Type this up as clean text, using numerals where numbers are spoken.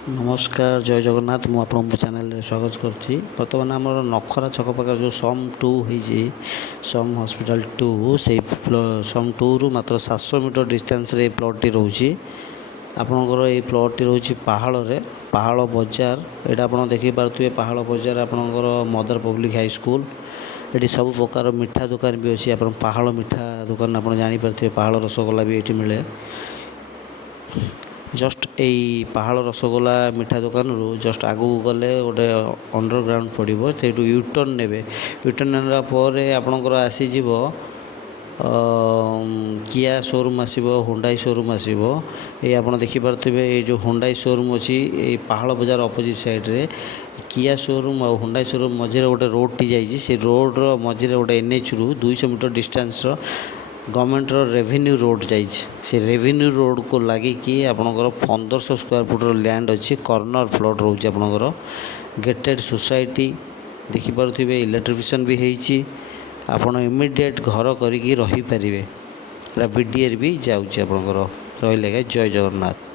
नमस्कार जय जगन्नाथ मु आपन चैनल स्वागत करछि। बर्तमान आम नखरा छक पाखे जो सम 2 होइछि सम हॉस्पिटल 2 से सम 2 रु मात्र 700 मीटर डिस्टेंस रे प्लॉट टी रहउछि। आपनकर ए प्लॉट टी रहउछि पहाड़ रे पहाड़ बाजार। एटा आपन देखि पारथुए पहाड़ बाजार आपनकर mother public high school. Eighty सब प्रकार मिठा दुकान भी अछि। आपन पहाड़ मिठा दुकान आपन जानि पारथुए पहाड़ रसगोल्ला भी एटी मिले। जस्ट यही पहाड़ रसगोल्ला मिठा दुकान रु जस्ट आगू गले गोटे अंडरग्राउंड पड़ो से यूटर्न ने यूटर्न नेला आपणकर आसीज किया शोरूम आसो हुंडाई शोरूम आसो। ये आप देखिपे ये जो हुंडाई शोरूम अच्छी पहाड़ बजार अपोजिट साइड रे किया शोरूम और हुंडाई शोरूम मझे गोटे रोड टी जाइए। से रोड मझे गोटे एनएच रु 200 metre distance government revenue road से रेवेन्यू रोड को लगिकी आपणकर 1500 स्क्वायर फुट लैंड अच्छी कॉर्नर प्लॉट रोचे। आपणकर गेटेड सोसाइटी देखिपे इलेक्ट्रिफिकेशन भी होती। आपण इमिडिएट घर करी रही पारे। बीडीएर भी जाऊँगी आपणकर रही। जय जगन्नाथ।